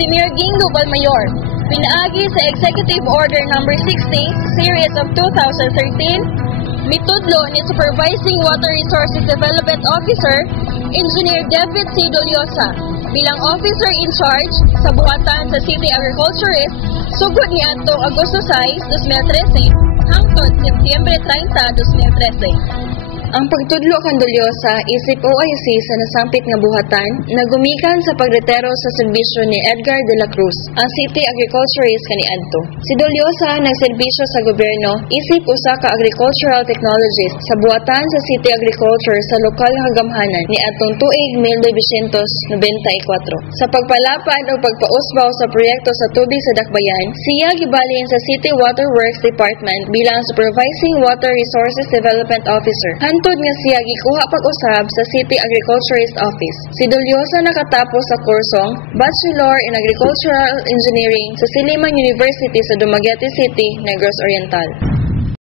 Si Mirgingo Balmayor, pinaagi sa Executive Order No. 60, Series of 2013, mitudlo ni Supervising Water Resources Development Officer, Engineer David C. Doliosa, bilang Officer in Charge sa buhatan sa City Agriculturist, sugod ni atong Agosto 6, 2013, hangtod Setyembre 30, 2013. Ang pagtudlo kan Doliosa isip OIC sa nasampit nga buhatan nagumikan sa pagretero sa serbisyo ni Edgar de la Cruz, ang City Agriculturist kaniadto. Si Doliosa nagserbisyo sa gobyerno isip usa ka agricultural technologist sa buhatan sa City Agriculture sa lokal nga gamhanan ni atong tuig 1994. Sa pagpalapad o pagpausbaw sa proyekto sa tubig sa Dakbayan, siya gibalhin sa City Water Works Department bilang Supervising Water Resources Development Officer. Hantod nga siya gikuha pag-usab sa City Agriculturist Office. Si Doliosa nakatapos sa kursong Bachelor in Agricultural Engineering sa Silliman University sa Dumaguete City, Negros Oriental.